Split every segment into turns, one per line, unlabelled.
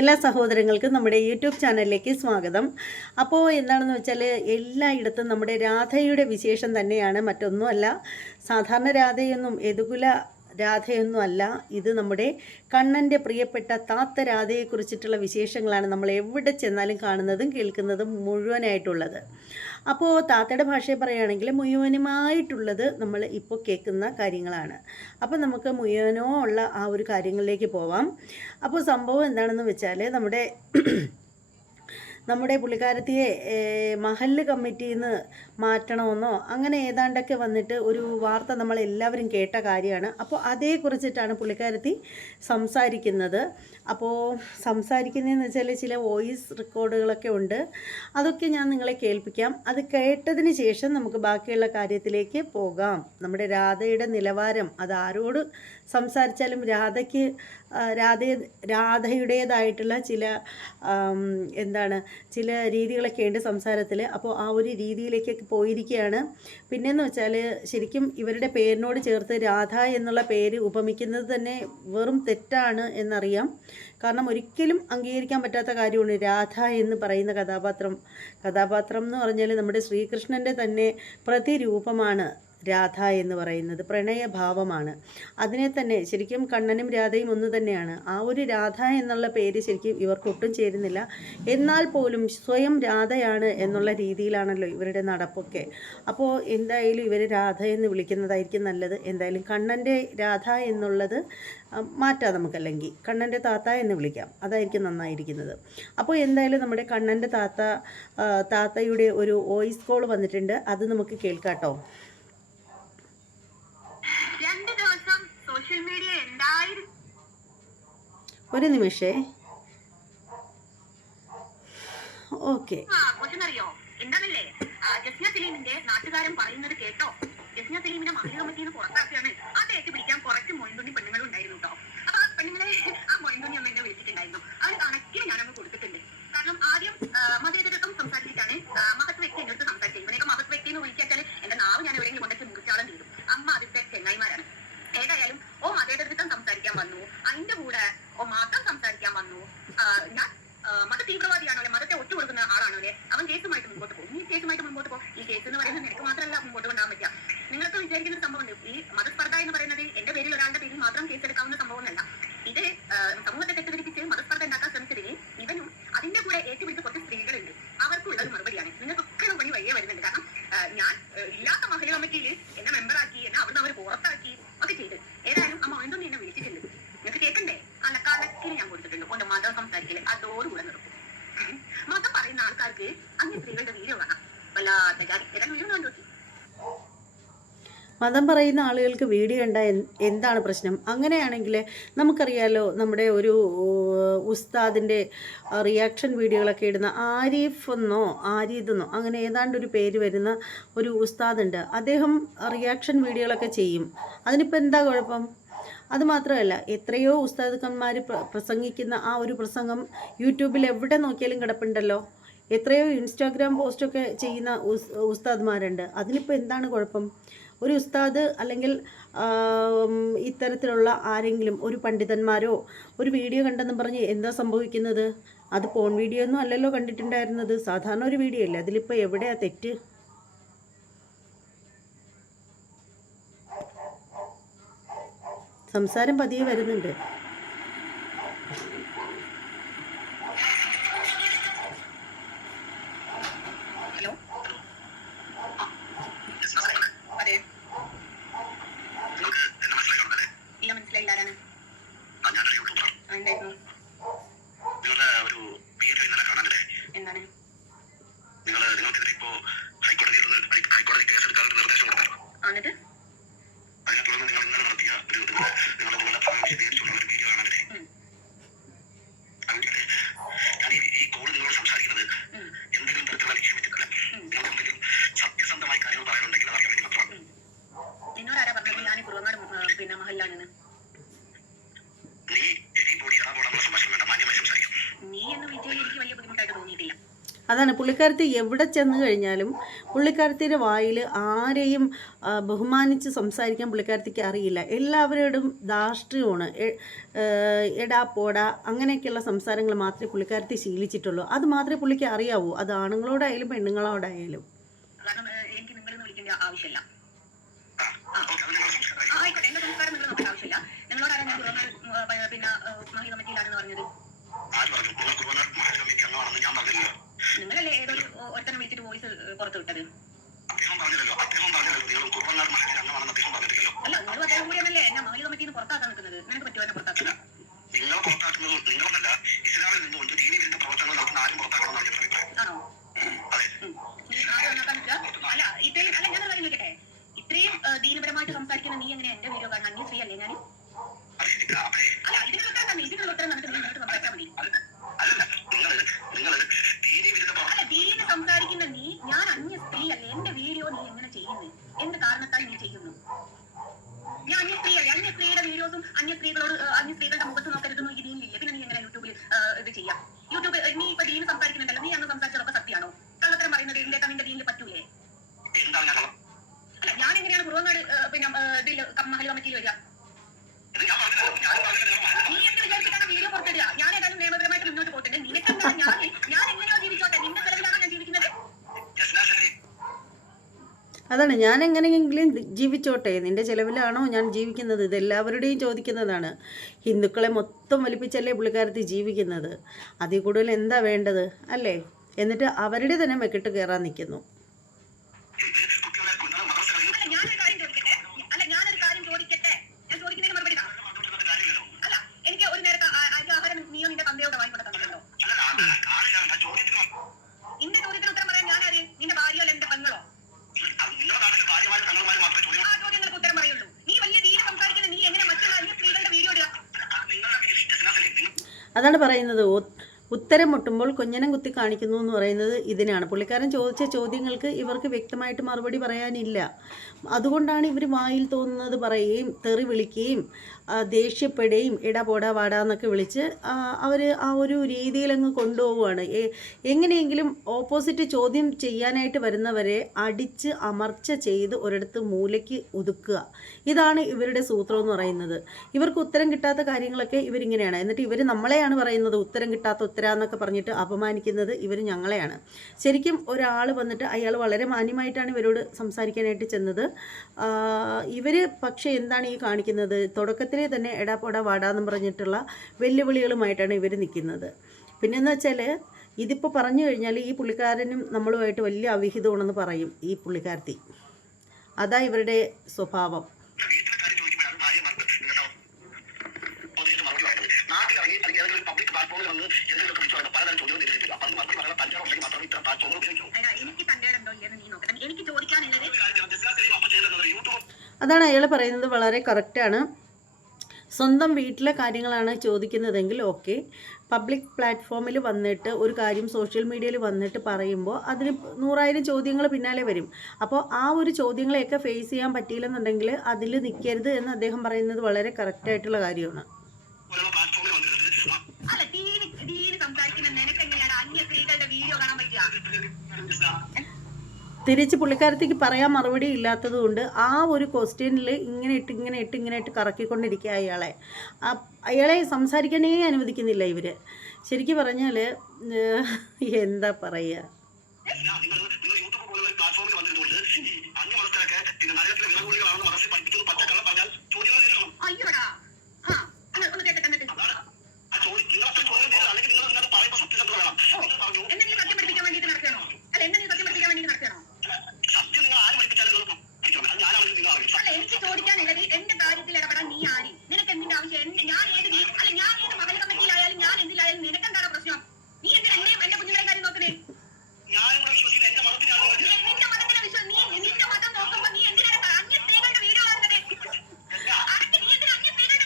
എല്ലാ സഹോദരങ്ങൾക്കും നമ്മുടെ യൂട്യൂബ് ചാനലിലേക്ക് സ്വാഗതം. അപ്പോൾ എന്താണെന്ന് വെച്ചാൽ എല്ലായിടത്തും നമ്മുടെ രാധയുടെ വിശേഷം തന്നെയാണ്. മറ്റൊന്നുമല്ല സാധാരണ രാധയൊന്നും യദുകുല രാധയൊന്നുമല്ല ഇത് നമ്മുടെ കണ്ണന്റെ പ്രിയപ്പെട്ട താത്ത രാധയെക്കുറിച്ചിട്ടുള്ള വിശേഷങ്ങളാണ് നമ്മൾ എവിടെ ചെന്നാലും കാണുന്നതും കേൾക്കുന്നതും മുഴുവനായിട്ടുള്ളത്. അപ്പോൾ താത്തയുടെ ഭാഷയെ പറയുകയാണെങ്കിൽ മുഴുവനുമായിട്ടുള്ളത് നമ്മൾ ഇപ്പോൾ കേൾക്കുന്ന കാര്യങ്ങളാണ്. അപ്പോൾ നമുക്ക് മുഴുവനോ ഉള്ള ആ ഒരു കാര്യങ്ങളിലേക്ക് പോവാം. അപ്പോൾ സംഭവം എന്താണെന്ന് വെച്ചാൽ നമ്മുടെ നമ്മുടെ പുള്ളിക്കാരത്തിയെ മഹൽ കമ്മിറ്റിയിൽ നിന്ന് മാറ്റണമെന്നോ അങ്ങനെ ഏതാണ്ടൊക്കെ വന്നിട്ട് ഒരു വാർത്ത നമ്മൾ എല്ലാവരും കേട്ട കാര്യമാണ്. അപ്പോൾ അതേക്കുറിച്ചിട്ടാണ് പുള്ളിക്കാരത്തി സംസാരിക്കുന്നത്. അപ്പോൾ സംസാരിക്കുന്നതെന്ന് വെച്ചാൽ ചില വോയിസ് റെക്കോർഡുകളൊക്കെ ഉണ്ട്. അതൊക്കെ ഞാൻ നിങ്ങളെ കേൾപ്പിക്കാം. അത് കേട്ടതിന് ശേഷം നമുക്ക് ബാക്കിയുള്ള കാര്യത്തിലേക്ക് പോകാം. നമ്മുടെ രാധയുടെ നിലവാരം അത് ആരോട് സംസാരിച്ചാലും രാധയ്ക്ക് രാധയുടേതായിട്ടുള്ള ചില എന്താണ് ചില രീതികളൊക്കെ ഉണ്ട് സംസാരത്തിൽ അപ്പോൾ ആ ഒരു രീതിയിലേക്കൊക്കെ പോയിരിക്കുകയാണ് പിന്നെയെന്ന് വെച്ചാൽ ശരിക്കും ഇവരുടെ പേരിനോട് ചേർത്ത് രാധ എന്നുള്ള പേര് ഉപമിക്കുന്നത് തന്നെ വെറും തെറ്റാണ് എന്നറിയാം. കാരണം ഒരിക്കലും അംഗീകരിക്കാൻ പറ്റാത്ത കാര്യമാണ് രാധ എന്ന് പറയുന്ന കഥാപാത്രം. കഥാപാത്രം എന്ന് പറഞ്ഞാൽ നമ്മുടെ ശ്രീകൃഷ്ണന്റെ തന്നെ പ്രതിരൂപമാണ്. രാധ എന്ന് പറയുന്നത് പ്രണയഭാവമാണ്. അതിനെ തന്നെ ശരിക്കും കണ്ണനും രാധയും ഒന്ന് തന്നെയാണ്. ആ ഒരു രാധ എന്നുള്ള പേര് ശരിക്കും ഇവർക്കൊട്ടും ചേരുന്നില്ല. എന്നാൽ പോലും സ്വയം രാധയാണ് എന്നുള്ള രീതിയിലാണല്ലോ ഇവരുടെ നടപ്പൊക്കെ. അപ്പോൾ എന്തായാലും ഇവർ രാധ എന്ന് വിളിക്കുന്നതായിരിക്കും നല്ലത്. എന്തായാലും കണ്ണന്റെ രാധ എന്നുള്ളത് മാറ്റാം നമുക്കല്ലെങ്കിൽ. കണ്ണന്റെ താത്ത എന്ന് വിളിക്കാം. അതായിരിക്കും നന്നായിരിക്കുന്നത്. അപ്പോൾ എന്തായാലും നമ്മുടെ കണ്ണന്റെ താത്ത താത്തയുടെ ഒരു വോയിസ് കോൾ വന്നിട്ടുണ്ട്. അത് നമുക്ക് കേൾക്കാട്ടോ ഒരു നിമിഷേ. ഓക്കെ.
ആഘോഷമെന്നറിയോ എന്താണല്ലേ? ജസ്ന സലീമിന്റെ നാട്ടുകാരൻ പറയുന്നത് കേട്ടോ. ജസ്ന സലീമിനെ മഹിള കമ്മിറ്റിന്ന് പുറത്താക്കിയാണ് ആ തേക്ക് പിടിക്കാൻ കുറച്ച് മൊയന്തുണ്ണി പെണ്ണുങ്ങളും ഉണ്ടായിരുന്നു കേട്ടോ. അപ്പൊ ആ പെണ്ണുങ്ങളെ ആ മൊയന്തുണ്ണി ഒന്ന് എന്നെ വിളിച്ചിട്ടുണ്ടായിരുന്നു. അവർ കണക്കിന് ഞാനങ്ങ് കൊടുത്തിട്ടുണ്ട് കാരണം ആദ്യം ആ, മതേതരത്വം സംസാരിച്ചിട്ടാണ് ആ, മഹത് വ്യക്തി എന്റെ അടുത്ത് സംസാരിച്ചത് ഇവനെയൊക്കെ മഹത് വ്യക്തി എന്ന് വിളിച്ചാൽ എന്റെ നാവ് ഞാൻ എവിടെയെങ്കിലും കൊണ്ടുവച്ച് മുറിച്ചാളം ചെയ്തു അമ്മ അതിന്റെ ചെങ്ങായിമാരാണ് ഏതായാലും ഓ മതേതരത്വം സംസാരിക്കാൻ വന്നു അതിന്റെ കൂടെ ഓ മതം സംസാരിക്കാൻ വന്നു ആ, ഞാൻ ആ, മത തീവ്രവാദിയാണോ അല്ലെ മതത്തെ ഒറ്റ കൊടുക്കുന്ന ആളാണോ അല്ലെ അവൻ കേസുമായിട്ട് മുമ്പോട്ട് പോകും ഈ കേസുമായിട്ട് മുമ്പോട്ട് പോകും ഈ കേസ് എന്ന് പറയുന്നത് നിനക്ക് മാത്രമല്ല മുമ്പോട്ട് കൊണ്ടുപോകാൻ പറ്റുക നിങ്ങൾക്ക് വിചാരിക്കുന്ന ഒരു സംഭവമുണ്ട് ഈ മതസ്പർദ്ധ എന്ന് പറയുന്നത് എന്റെ പേരിൽ ഒരാളുടെ പേരിൽ മാത്രം കേസെടുക്കാവുന്ന സംഭവമല്ല ഇത് ആ, സമൂഹത്തെ തെറ്റിദ്ധരിപ്പിച്ച് മതസ്പർദ്ധ ഉണ്ടാക്കാൻ ശ്രമിച്ചതിന് ഇവനും അതിന്റെ കൂടെ ഏറ്റുപിടിച്ച കുറച്ച് സ്ത്രീകളുണ്ട് അവർക്കുള്ള ഒരു മറുപടിയാണ് നിങ്ങൾക്കൊക്കെ പണി വഴിയെ വരുന്നുണ്ട് കാരണം ഞാൻ ഇല്ലാത്ത മഹിള കമ്മിറ്റിയിൽ എന്നെ മെമ്പറാക്കി എന്നെ അവിടുന്ന് അവർ പുറത്താക്കി ഒക്കെ ചെയ്ത് ഏതായാലും ആ മൊയന്തൊന്നും എന്നെ വിളിച്ചിട്ടുണ്ട് നിങ്ങൾക്ക് കേൾക്കണ്ടേ അലക്കാലക്കിന് ഞാൻ കൊടുത്തിട്ടുണ്ട്. ഒന്ന് മതം സംസാരിക്കൽ. അതോടുകൂടെ നിർത്തും. മതം പറയുന്ന ആൾക്കാർക്ക് അങ്ങനെ സ്ത്രീകളുടെ വീഡിയോ കാണാം വല്ലാത്ത ജാതി ഏതായാലും വീഡിയോ ഞാൻ നോക്കി
മതം പറയുന്ന ആളുകൾക്ക് വീഡിയോ കണ്ട എന്താണ് പ്രശ്നം? അങ്ങനെയാണെങ്കിൽ നമുക്കറിയാലോ നമ്മുടെ ഒരു ഉസ്താദിന്റെ റിയാക്ഷൻ വീഡിയോകളൊക്കെ ഇടുന്ന ആരിഫ് എന്നോ ആരിദെന്നോ അങ്ങനെ ഏതാണ്ട് ഒരു പേര് വരുന്ന ഒരു ഉസ്താദുണ്ട്. അദ്ദേഹം റിയാക്ഷൻ വീഡിയോകളൊക്കെ ചെയ്യും. അതിനിപ്പോൾ എന്താ കുഴപ്പം? അതുമാത്രമല്ല എത്രയോ ഉസ്താദുക്കന്മാർ പ്രസംഗിക്കുന്ന ആ ഒരു പ്രസംഗം യൂട്യൂബിൽ എവിടെ നോക്കിയാലും കിടപ്പുണ്ടല്ലോ. എത്രയോ ഇൻസ്റ്റാഗ്രാം പോസ്റ്റൊക്കെ ചെയ്യുന്ന ഉസ് ഉസ്താദ്മാരുണ്ട്. അതിനിപ്പോൾ എന്താണ് കുഴപ്പം? ഒരു ഉസ്താദ് അല്ലെങ്കിൽ ഇത്തരത്തിലുള്ള ആരെങ്കിലും ഒരു പണ്ഡിതന്മാരോ ഒരു വീഡിയോ കണ്ടെന്നും പറഞ്ഞ് എന്താ സംഭവിക്കുന്നത്? അത് ഫോൺ വീഡിയോ ഒന്നും അല്ലല്ലോ കണ്ടിട്ടുണ്ടായിരുന്നത്. സാധാരണ ഒരു വീഡിയോ അല്ലേ? അതിലിപ്പോൾ എവിടെയാ തെറ്റ്? സംസാരം പതിയെ വരുന്നുണ്ട്
ഹലോ അതെ
നിങ്ങൾക്ക് എന്നെ മനസ്സിലാക്കണമെന്നല്ലേ
ഇല്ല മനസ്സിലായില്ല ആരാണ്
ആ ഞാനൊരു യൂട്യൂബറാണ്
ആ, എന്തായിരുന്നു
നിങ്ങളുടെ ഒരു വീഡിയോ ഇന്നലെ കാണാനില്ലേ
എന്താണ്
നിങ്ങൾ നിങ്ങൾക്കെതിരെ ഇപ്പോ ഹൈക്കോടതിയിൽ നിന്ന് ഹൈ- ഹൈക്കോടതി കേസെടുക്കാനുള്ള നിർദ്ദേശം കൊടുത്തല്ലോ
ആ, എന്നിട്ട്
അതിനെ തുടർന്ന് നിങ്ങൾ ഇന്നലെ നടത്തിയ ഒരു നിങ്ങളുടെ നിങ്ങളുടെ നിങ്ങളുടെ ഭാഗം വിശദീകരിച്ചുള്ള ഒരു വീഡിയോ
അതാണ് പുള്ളിക്കാരത്തി എവിടെ ചെന്ന് കഴിഞ്ഞാലും പുള്ളിക്കാരത്തിയുടെ വായിൽ ആരെയും ബഹുമാനിച്ച് സംസാരിക്കാൻ പുള്ളിക്കാരത്തിക്ക് അറിയില്ല. എല്ലാവരോടും ധാർഷ്ട്യമാണ്. എടാ പോടാ അങ്ങനെയൊക്കെയുള്ള സംസാരങ്ങൾ മാത്രമേ പുള്ളിക്കാരത്തി ശീലിച്ചിട്ടുള്ളൂ. അത് മാത്രമേ പുള്ളിക്ക് അറിയാവൂ. അത് ആണുങ്ങളോടായാലും പെണ്ണുങ്ങളോടായാലും.
ആവശ്യമില്ല.
ആ,
ആയിക്കോട്ടെ എന്റെ സംസ്കാരം നിങ്ങൾ നോക്കേണ്ട ആവശ്യമില്ല. നിങ്ങളോടാണ് ഞാൻ പറഞ്ഞില്ല പിന്നെ കമ്മിറ്റിയിലാണെന്ന് പറഞ്ഞത്?
നിങ്ങൾ
നിങ്ങളല്ലേ ഏതൊരു ഒരുത്തനെ വിളിച്ചിട്ട് വോയിസ് പുറത്തു വിട്ടത്?
അദ്ദേഹം പറഞ്ഞില്ലല്ലോ. അദ്ദേഹം പറഞ്ഞില്ലല്ലോ നിങ്ങൾ കുറുവനാട് മഹലിൽ അംഗമാണെന്ന് അദ്ദേഹം പറഞ്ഞിട്ടില്ലല്ലോ.
അല്ല നിങ്ങളും അദ്ദേഹം കൂടിയാണല്ലേ എന്നെ മഹിള കമ്മിറ്റിന്ന് പുറത്താക്കാൻ നിൽക്കുന്നത്. നിനക്ക് പറ്റുമോ എന്നെ പുറത്താക്കാൻ?
നിങ്ങൾ പുറത്താക്കുന്നത് നിങ്ങളല്ല ഇസ്ലാമിൽ നിന്നുകൊണ്ട് ദീനി വിരുദ്ധ പ്രവർത്തനങ്ങൾ നടത്തുന്ന ആരും പുറത്താക്കണം അഭിപ്രായം
ആണോ
അതെ
ഉം. നീ ആരും നന്നാക്കാൻ നിൽക്കുക അല്ല ഇത്രയും അല്ല ഞാനൊരു കാര്യം ചോദിക്കട്ടെ ഇത്രയും ഏഹ്, ദീനപരമായിട്ട് സംസാരിക്കുന്ന നീ എങ്ങനെ എന്റെ വീഡിയോ കാണാൻ അന്യ സ്ത്രീ അല്ലേ ഞാൻ
അതെ ഇത് അതെ
അല്ല ഇതിനുള്ള ഉത്തരം തന്നെ ഇതിനുള്ള ഉത്തരം തന്നിട്ട് നീ ഇങ്ങോട്ട് സംസാരിച്ചാൽ മതി
അല്ലല്ല നിങ്ങൾ നിങ്ങൾ ദീനി വിരുദ്ധ പ്രവർത്തനം
അല്ല ദീന സംസാരിക്കുന്ന നീ ഞാൻ അന്യ സ്ത്രീ അല്ലേ എന്റെ വീഡിയോ നീ എങ്ങനെ ചെയ്യുന്നു എന്ത് കാരണത്താൽ നീ ചെയ്യുന്നു ഞാൻ അന്യ സ്ത്രീ അല്ലേ അന്യ സ്ത്രീയുടെ വീഡിയോസും അന്യ സ്ത്രീകളോട് അന്യ സ്ത്രീകളുടെ മുഖത്ത് നോക്കരുതെന്നും ഈ ദീനിലില്ല പിന്നെ നീ എങ്ങനെ യൂട്യൂബിൽ ഇത് ചെയ്യാം? യൂട്യൂബ് നീ ഇപ്പൊ ദീന് സംസാരിക്കുന്നുണ്ടല്ലോ. നീ അന്ന് സംസാരിച്ചതൊക്കെ സത്യമാണോ? കള്ളത്തരം പറയുന്നത് ഇല്ലേ നിന്റെ ഡീനിൽ പറ്റൂലേ? അല്ല ഞാൻ എങ്ങനെയാണ് കുറുവനാട് പിന്നെ ഇതിൽ ഇതിൽ മഹിള കമ്മിറ്റിയിൽ വരിക? നീ എന്ത് വിചാരിച്ചിട്ടാണ് വീഡിയോ പുറത്തിടുക? ഞാൻ ഏതായാലും നിയമപരമായിട്ട് മുന്നോട്ട് പോയിട്ടുണ്ട് നിനക്കെന്താ ഞാൻ ഞാൻ എങ്ങനെയോ ജീവിച്ചോട്ടെ നിന്റെ ചെലവിലാണോ ഞാൻ ജീവിക്കുന്നത്
ജസ്ന ശരി
അതാണ് ഞാൻ എങ്ങനെയെങ്കിലും ജീവിച്ചോട്ടെ നിന്റെ ചിലവിലാണോ ഞാൻ ജീവിക്കുന്നത്? ഇതെല്ലാവരുടെയും ചോദിക്കുന്നതാണ്. ഹിന്ദുക്കളെ മൊത്തം വലിപ്പിച്ചല്ലേ പുള്ളിക്കാരത്തി ജീവിക്കുന്നത്? അതിൽ കൂടുതൽ എന്താ വേണ്ടത്? അല്ലേ? എന്നിട്ട് അവരുടെ തന്നെ മെക്കിട്ട് കയറാൻ നിൽക്കുന്നു
ഇത് കുട്ടികളെ കുട്ടികളെ മദ്രസകളിൽ
അല്ല ഞാനൊരു കാര്യം ചോദിക്കട്ടെ അല്ല ഞാനൊരു കാര്യം ചോദിക്കട്ടെ ഞാൻ ചോദിക്കുന്നതിന് മറുപടി താ.
പറഞ്ഞിട്ട് കാര്യമില്ലല്ലോ
അല്ല എനിക്ക് ഒരു നേരത്തെ ആ- അരി ആഹാരം നീയോ നിന്റെ തന്തയോട് വാങ്ങിക്കൊണ്ടു തന്നല്ലോ
അല്ലല്ല ആ- ആളില്ല ചോദ്യത്തിന് വ-
നിന്റെ ചോദ്യത്തിന് ഉത്തരം പറയാൻ ഞാൻ ആരെയും നിന്റെ ഭാര്യയോ അല്ല എന്റെ പെങ്ങളോ
അത് നിങ്ങളുടെ നാട്ടിൽ കാര്യമായ തങ്ങളുമായി മാത്രമേ ചോദ്യം
ആ ചോദ്യങ്ങൾക്ക് ഉത്തരം പറയുള്ളൂ നീ വലിയ തീരെ സംസാരിക്കുന്ന നീ എങ്ങനെ മറ്റുള്ള അന്യ സ്ത്രീകളുടെ വീഡിയോ ഇടുക
അത് നിങ്ങളുടെ ജസ്ന ശരി നിങ്ങൾ
അതാണ് പറയുന്നത്. ഉത്തരം മുട്ടുമ്പോൾ കുഞ്ഞനം കുത്തി കാണിക്കുന്നു എന്ന് പറയുന്നത് ഇതിനാണ്. പുള്ളിക്കാരൻ ചോദിച്ച ചോദ്യങ്ങൾക്ക് ഇവർക്ക് വ്യക്തമായിട്ട് മറുപടി പറയാനില്ല. അതുകൊണ്ടാണ് ഇവർ വായിൽ തോന്നുന്നത് പറയുകയും തെറി വിളിക്കുകയും ദേഷ്യപ്പെടുകയും ഇടപോട വാടാന്നൊക്കെ വിളിച്ച് അവർ ആ ഒരു രീതിയിലങ്ങ് കൊണ്ടുപോവുകയാണ്. എങ്ങനെയെങ്കിലും ഓപ്പോസിറ്റ് ചോദ്യം ചെയ്യാനായിട്ട് വരുന്നവരെ അടിച്ച് അമർച്ച ചെയ്ത് ഒരിടത്ത് മൂലയ്ക്ക് ഒതുക്കുക. ഇതാണ് ഇവരുടെ സൂത്രം എന്ന് പറയുന്നത്. ഇവർക്ക് ഉത്തരം കിട്ടാത്ത കാര്യങ്ങളൊക്കെ ഇവരിങ്ങനെയാണ്. എന്നിട്ട് ഇവർ നമ്മളെയാണ് പറയുന്നത് ഉത്തരം കിട്ടാത്ത ഉത്തര എന്നൊക്കെ പറഞ്ഞിട്ട് അപമാനിക്കുന്നത് ഇവർ ഞങ്ങളെയാണ്. ശരിക്കും ഒരാൾ വന്നിട്ട് അയാൾ വളരെ മാന്യമായിട്ടാണ് ഇവരോട് സംസാരിക്കാനായിട്ട് ചെന്നത്. ഇവർ പക്ഷേ എന്താണ് ഈ കാണിക്കുന്നത്? തുടക്കത്തിലേ തന്നെ എടാ വാടാന്ന് പറഞ്ഞിട്ടുള്ള വെല്ലുവിളികളുമായിട്ടാണ് ഇവർ നിൽക്കുന്നത് പിന്നെന്ന് വെച്ചാൽ ഇതിപ്പോൾ പറഞ്ഞു കഴിഞ്ഞാൽ ഈ പുള്ളിക്കാരനും നമ്മളുമായിട്ട് വലിയ അവിഹിതമാണെന്ന് പറയും ഈ പുള്ളിക്കാരത്തി. അതാ ഇവരുടെ സ്വഭാവം. അതാണ് അയാൾ പറയുന്നത് വളരെ കറക്റ്റാണ് സ്വന്തം വീട്ടിലെ കാര്യങ്ങളാണ് ചോദിക്കുന്നതെങ്കിൽ ഓക്കെ. പബ്ലിക് പ്ലാറ്റ്ഫോമിൽ വന്നിട്ട് ഒരു കാര്യം സോഷ്യൽ മീഡിയയിൽ വന്നിട്ട് പറയുമ്പോൾ അതിന് നൂറായിരം ചോദ്യങ്ങൾ പിന്നാലെ വരും. അപ്പോൾ ആ ഒരു ചോദ്യങ്ങളെയൊക്കെ ഫേസ് ചെയ്യാൻ പറ്റിയില്ലെന്നുണ്ടെങ്കിൽ അതിൽ നിൽക്കരുത് എന്ന് അദ്ദേഹം പറയുന്നത് വളരെ കറക്റ്റായിട്ടുള്ള കാര്യമാണ്
ഓരോ പ്ലാറ്റ്ഫോമിൽ വന്നിട്ട് ആ,
അല്ല ദീന് ദീന് സംസാരിക്കുന്ന നിനക്ക് എങ്ങനെയാണ് അന്യ സ്ത്രീകളുടെ വീഡിയോ കാണാൻ പറ്റുക
ജസ്ന
തിരിച്ച് പുള്ളിക്കാരത്തേക്ക് പറയാൻ മറുപടി ഇല്ലാത്തത് കൊണ്ട് ആ ഒരു ക്വസ്റ്റ്യനിൽ ഇങ്ങനെ ഇട്ട് ഇങ്ങനെ ഇട്ട് ഇങ്ങനെ ഇട്ട് കറക്കിക്കൊണ്ടിരിക്കുക അയാളെ. ആ- അയാളെ സംസാരിക്കാനേ അനുവദിക്കുന്നില്ല ഇവർ ശരിക്കും പറഞ്ഞാൽ എന്താ പറയുക
എന്തെങ്കിലും സത്യം പഠിപ്പിക്കാൻ വേണ്ടിയിട്ട് നടക്കണോ അല്ല എന്തെങ്കിലും സത്യം പഠിപ്പിക്കാൻ വേണ്ടിയിട്ട് മതസ്ഥരൊക്കെ പിന്നെ നരകത്തിലെ വിലകൂലികളാണെന്ന് മനസ്സിൽ പഠിപ്പിച്ചത് പച്ചക്കള്ളം പറഞ്ഞാൽ ചോദ്യങ്ങൾ നേരിടണം
അയ്യോടാ ആ ഒന്ന് ഒന്ന് കേട്ടെ എന്നിട്ട്
അതാണ് ആ ചോദ്യം നിങ്ങളൊക്കെ ചോദ്യം നേരിടണം അല്ലെങ്കിൽ നിങ്ങൾ നിങ്ങൾ പറയുമ്പോൾ സത്യസന്ധത വേണം നിങ്ങൾ പറഞ്ഞു
എന്നെ നീ സത്യം പഠിപ്പിക്കാൻ വേണ്ടിയിട്ട് നടക്കണോ അല്ല എന്നെ നീ സത്യം പഠിപ്പിക്കാൻ വേണ്ടി നടക്കണോ
സത്യം നിങ്ങൾ ആര് പഠിപ്പിച്ചാലും നിങ്ങൾ പഠിക്കണം അത് ഞാനാണെങ്കിൽ നിങ്ങൾ അറിയില്ല
അല്ല എനിക്ക് ചോദിക്കാനുള്ളത് എന്റെ കാര്യത്തിൽ ഇടപെടാൻ നീ ആര് നിനക്ക് എന്തിന്റെ ആവശ്യം എന്റെ- ഞാൻ ഏത് വീ- അല്ല ഞാൻ ഏത് മകല കമ്മിറ്റിയിലായാലും ഞാൻ എന്തിലായാലും നിനക്ക് എന്താണ് പ്രശ്നം നീ എന്തിനാ എന്നെയും എന്റെ കുഞ്ഞുങ്ങളെ കാര്യം നോക്കുന്നേ
ഞാനിവിടെ വിശ്വസിക്കുന്ന എന്റെ മതത്തിനാണ്
നീ നിന്റെ മതത്തിനെ വിശ്വ നീ നിന്റെ മതം നോക്കുമ്പോ നീ എന്തിനാണ് അന്യ സ്ത്രീകളുടെ വീഡിയോ കാണുന്നത് അതൊക്കെ നീ എന്തിനാ അന്യ സ്ത്രീകളുടെ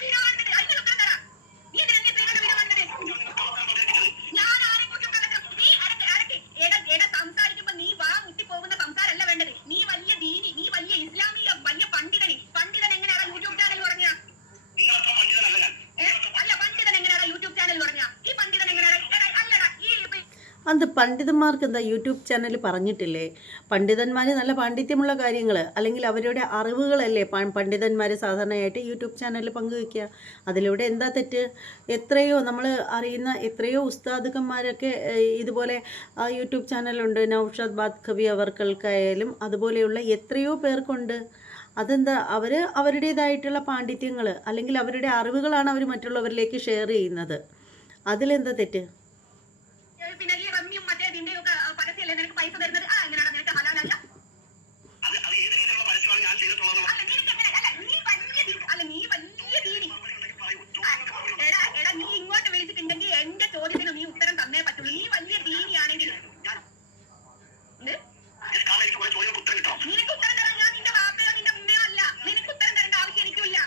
അത് പണ്ഡിതന്മാർക്ക് എന്താ യൂട്യൂബ് ചാനൽ പറഞ്ഞിട്ടില്ലേ? പണ്ഡിതന്മാർ നല്ല പാണ്ഡിത്യമുള്ള കാര്യങ്ങൾ അല്ലെങ്കിൽ അവരുടെ അറിവുകളല്ലേ പണ്ഡിതന്മാർ സാധാരണയായിട്ട് യൂട്യൂബ് ചാനലിൽ പങ്കുവയ്ക്കുക അതിലൂടെ എന്താ തെറ്റ്? എത്രയോ നമ്മൾ അറിയുന്ന എത്രയോ ഉസ്താദുക്കന്മാരൊക്കെ ഇതുപോലെ യൂട്യൂബ് ചാനലുണ്ട്. നൌഷാദ് ബാദ് കവി അവർക്കൾക്കായാലും അതുപോലെയുള്ള എത്രയോ പേർക്കുണ്ട്. അതെന്താ? അവർ അവരുടേതായിട്ടുള്ള പാണ്ഡിത്യങ്ങൾ അല്ലെങ്കിൽ അവരുടെ അറിവുകളാണ് അവർ മറ്റുള്ളവരിലേക്ക് ഷെയർ ചെയ്യുന്നത്. അതിലെന്താ തെറ്റ്?
പിന്നെ ഈ റമ്മിയും മറ്റേ ഇതിന്റെയും ഒക്കെ പരസ്യമല്ലേ നിനക്ക് പൈസ തരുന്നത്? ആ എങ്ങനെയാണ് നിനക്ക് ഹലാലല്ല
അത് അത് ഏത് രീതിയിലുള്ള പരസ്യമാണ് ഞാൻ ചെയ്തിട്ടുള്ളത്
അല്ല നീ വലിയ ദീനി എടാ എടാ നീ ഇങ്ങോട്ട് വിളിച്ചിട്ടുണ്ടെങ്കിൽ എന്റെ ചോദ്യത്തിന് നീ ഉത്തരം തന്നേ പറ്റുള്ളൂ. നീ വലിയ ദീനിയാണെങ്കിൽ എന്ത്?
കാരണം എനിക്ക് കുറെ ചോദ്യങ്ങൾക്ക് ഉത്തരം കിട്ടണം
നിനക്ക് ഉത്തരം തരാൻ ഞാൻ നിന്റെ വാപ്പയോ നിന്റെ ഉമ്മയോ അല്ല നിനക്ക് ഉത്തരം തരേണ്ട ആവശ്യം എനിക്കില്ല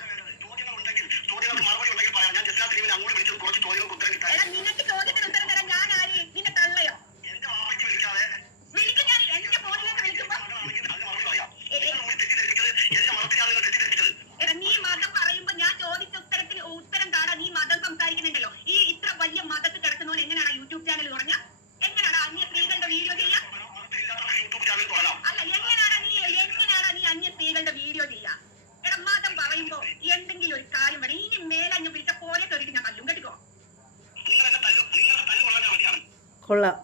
ചോദ്യങ്ങൾ ഉണ്ടെങ്കിൽ ചോദ്യങ്ങൾക്ക് മറുപടി ഉണ്ടെങ്കിൽ പറയാം ഞാൻ ജസ്റ്റിനെ തിരുവിനെ അങ്ങോട്ട് വിളിച്ചത് കുറച്ച് ചോദ്യങ്ങൾക്ക് ഉത്തരം കിട്ടാൻ
എടാ നിനക്ക് ചോദ്യത്തിന് ഉത്തരം തരാൻ ഞാൻ ആര് നിന്റെ തള്ളയോ
എന്റെ വാപ്പയ്ക്ക് വിളിക്കാതെ
വിളിക്കും ഞാൻ എന്റെ ഫോണിലേക്ക് വിളിക്കുമ്പോ
ആണെങ്കിൽ അതിന് മറുപടി പറയാം നിങ്ങൾ കൂടി തെറ്റിദ്ധരിപ്പിച്ചത് എന്റെ മതത്തിനാണ് നിങ്ങൾ തെറ്റിദ്ധരിപ്പിച്ചത്
എടാ നീ മതം പറയുമ്പോ ഞാൻ ചോദിച്ച ഉത്തരത്തിന് ഉത്തരം താടാ നീ മതം സംസാരിക്കുന്നുണ്ടല്ലോ ഈ ഇത്ര വലിയ മതത്തിൽ കിടക്കുന്നവൻ എങ്ങനെയാണ് യൂട്യൂബ് ചാനൽ തുടങ്ങ എങ്ങനെയാണ് അന്യ സ്ത്രീകളുടെ വീഡിയോ ചെയ്യാ
മതത്തിലില്ലാത്ത യൂട്യൂബ് ചാനൽ തുടങ്ങാം
അല്ല എങ്ങനെയാണ് നീ എങ്ങനെയാണ് നീ അന്യ സ്ത്രീകളുടെ വീഡിയോ ചെയ്യാ എടാ മതം പറയുമ്പോ എന്തെങ്കിലും ഒരു കാര്യം പറയും ഇനി മേലഞ്ഞ് വിളിച്ച പോലെ കയറിയിട്ട് ഞാൻ കല്ലും കേട്ടോ
നിങ്ങൾ എന്നെ തല്ലു നിങ്ങളുടെ തല്ലു കൊള്ളാൻ ഞാൻ മതിയാണ്
കൊള്ളാം.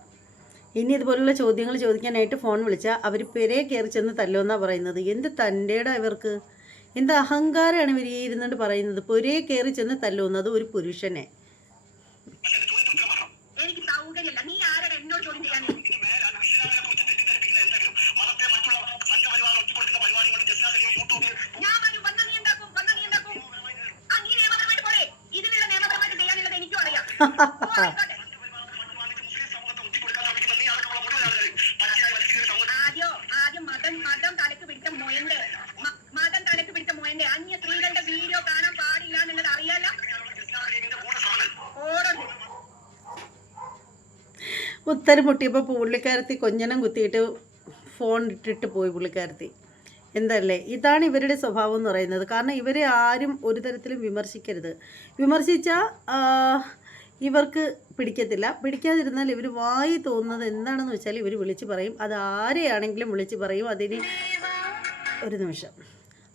ഇനി ഇതുപോലുള്ള ചോദ്യങ്ങൾ ചോദിക്കാനായിട്ട് ഫോൺ വിളിച്ചാൽ അവർ പെരേ കയറി ചെന്ന് തല്ലുമെന്നാണ് പറയുന്നത്. എന്ത് തന്റെടാ ഇവർക്ക്? എന്ത് അഹങ്കാരമാണ് ഇവർ ഈ ഇരുന്നുകൊണ്ട് പറയുന്നത്? പൊരേ കയറി ചെന്ന് തല്ലുന്നത് ഒരു പുരുഷനെ.
ഹാ എന്റെ ചോദ്യത്തിന് ഉത്തരം
മുട്ടിയപ്പോൾ പുള്ളിക്കാരത്തി കൊഞ്ഞനം കുത്തിയിട്ട് ഫോൺ ഇട്ടിട്ട് പോയി പുള്ളിക്കാരത്തി. എന്തല്ലേ? ഇതാണ് ഇവരുടെ സ്വഭാവം എന്ന് പറയുന്നത്. കാരണം ഇവരെ ആരും ഒരു തരത്തിലും വിമർശിക്കരുത്. വിമർശിച്ചാൽ ഇവർക്ക് പിടിക്കത്തില്ല. പിടിക്കാതിരുന്നാൽ ഇവർ വായി തോന്നുന്നത് എന്താണെന്ന് വെച്ചാൽ ഇവർ വിളിച്ച് പറയും. അത് ആരെയാണെങ്കിലും വിളിച്ച് പറയും. അതിന് ഒരു നിമിഷം.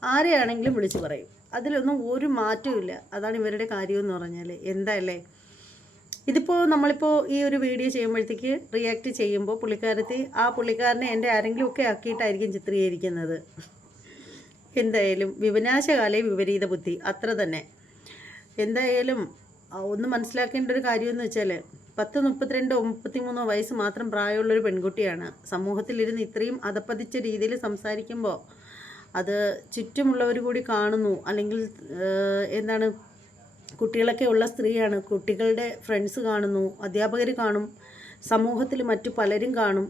ആരെയാണെങ്കിലും വിളിച്ച് പറയും. അതിലൊന്നും ഒരു മാറ്റവും ഇല്ല. അതാണ് ഇവരുടെ കാര്യമെന്ന് പറഞ്ഞാൽ എന്താല്ലേ? ഇതിപ്പോൾ നമ്മളിപ്പോൾ ഈ ഒരു വീഡിയോ ചെയ്യുമ്പോഴത്തേക്ക് റിയാക്ട് ചെയ്യുമ്പോൾ പുള്ളിക്കാരത്തി ആ പുള്ളിക്കാരനെ എന്റെ ആരെങ്കിലും ഒക്കെ ആക്കിയിട്ടായിരിക്കും ചിത്രീകരിക്കുന്നത്. എന്തായാലും വിവനാശകാലേ വിപരീത ബുദ്ധി അത്ര തന്നെ. എന്തായാലും ഒന്ന് മനസ്സിലാക്കേണ്ട ഒരു കാര്യമെന്ന് വെച്ചാൽ പത്ത് മുപ്പത്തിരണ്ടോ മുപ്പത്തിമൂന്നോ വയസ്സ് മാത്രം പ്രായമുള്ളൊരു പെൺകുട്ടിയാണ്. സമൂഹത്തിലിരുന്ന് ഇത്രയും അതപ്പതിച്ച രീതിയിൽ സംസാരിക്കുമ്പോൾ അത് ചുറ്റുമുള്ളവർ കൂടി കാണുന്നു. അല്ലെങ്കിൽ എന്താണ് കുട്ടികളൊക്കെ ഉള്ള സ്ത്രീയാണ്. കുട്ടികളുടെ ഫ്രണ്ട്സ് കാണുന്നു അധ്യാപകർ കാണും സമൂഹത്തിൽ മറ്റു പലരും കാണും.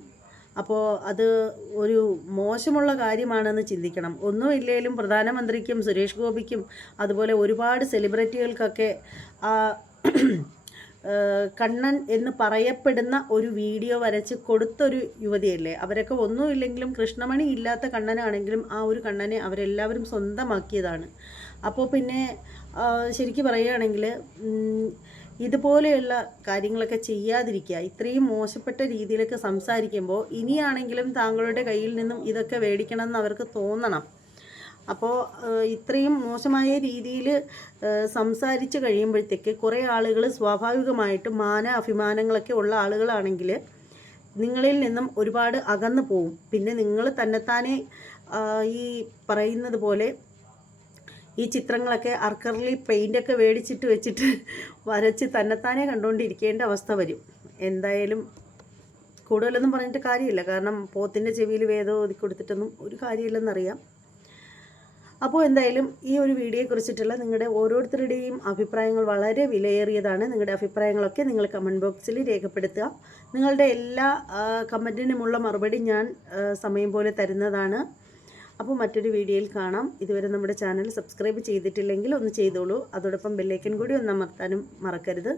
അപ്പോൾ അത് ഒരു മോശമുള്ള കാര്യമാണെന്ന് ചിന്തിക്കണം. ഒന്നുമില്ലേലും പ്രധാനമന്ത്രിക്കും സുരേഷ് ഗോപിക്കും അതുപോലെ ഒരുപാട് സെലിബ്രിറ്റികൾക്കൊക്കെ ആ കണ്ണൻ എന്ന് പറയപ്പെടുന്ന ഒരു വീഡിയോ വരച്ച് കൊടുത്തൊരു യുവതിയല്ലേ? അവരൊക്കെ ഒന്നുമില്ലെങ്കിലും കൃഷ്ണമണി ഇല്ലാത്ത കണ്ണനാണെങ്കിലും ആ ഒരു കണ്ണനെ അവരെല്ലാവരും സ്വന്തമാക്കിയതാണ്. അപ്പോൾ പിന്നെ ശരിക്ക് പറയുകയാണെങ്കിൽ ഇതുപോലെയുള്ള കാര്യങ്ങളൊക്കെ ചെയ്യാതിരിക്കുക ഇത്രയും മോശപ്പെട്ട രീതിയിലൊക്കെ സംസാരിക്കുമ്പോൾ ഇനിയാണെങ്കിലും താങ്കളുടെ കയ്യിൽ നിന്നും ഇതൊക്കെ മേടിക്കണം എന്ന് അവർക്ക് തോന്നണം. അപ്പോൾ ഇത്രയും മോശമായ രീതിയിൽ സംസാരിച്ച് കഴിയുമ്പോഴത്തേക്ക് കുറേ ആളുകൾ സ്വാഭാവികമായിട്ടും മാന അഭിമാനങ്ങളൊക്കെ ഉള്ള ആളുകളാണെങ്കിൽ നിങ്ങളിൽ നിന്നും ഒരുപാട് അകന്നു പോവും. പിന്നെ നിങ്ങൾ തന്നെത്താനെ ഈ പറയുന്നത് പോലെ ഈ ചിത്രങ്ങളൊക്കെ അർക്കറിൽ പെയിന്റൊക്കെ മേടിച്ചിട്ട് വെച്ചിട്ട് വരച്ച് തന്നെത്താനെ കണ്ടുകൊണ്ടിരിക്കേണ്ട അവസ്ഥ വരും. എന്തായാലും കൂടുതലൊന്നും പറഞ്ഞിട്ട് കാര്യമില്ല. കാരണം പോത്തിന്റെ ചെവിയിൽ വേദം ഒതുക്കി കൊടുത്തിട്ടൊന്നും ഒരു കാര്യമില്ലെന്നറിയാം അപ്പോൾ എന്തായാലും ഈ ഒരു വീഡിയോയെക്കുറിച്ചിട്ടുള്ള നിങ്ങളുടെ ഓരോരുത്തരുടെയും അഭിപ്രായങ്ങൾ വളരെ വിലയേറിയതാണ്. നിങ്ങളുടെ അഭിപ്രായങ്ങളൊക്കെ നിങ്ങൾ കമന്റ് ബോക്സിൽ രേഖപ്പെടുത്തുക. നിങ്ങളുടെ എല്ലാ കമന്റിനുമുള്ള മറുപടി ഞാൻ സമയം പോലെ തരുന്നതാണ്. അപ്പോൾ മറ്റൊരു വീഡിയോയിൽ കാണാം. ഇതുവരെ നമ്മുടെ ചാനൽ സബ്സ്ക്രൈബ് ചെയ്തിട്ടില്ലെങ്കിൽ ഒന്ന് ചെയ്തോളൂ. അതോടൊപ്പം ബെല്ലൈക്കൻ കൂടി ഒന്ന് അമർത്താനും മറക്കരുത്.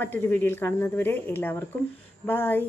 മറ്റൊരു വീഡിയോയിൽ കാണുന്നതുവരെ എല്ലാവർക്കും ബായ്.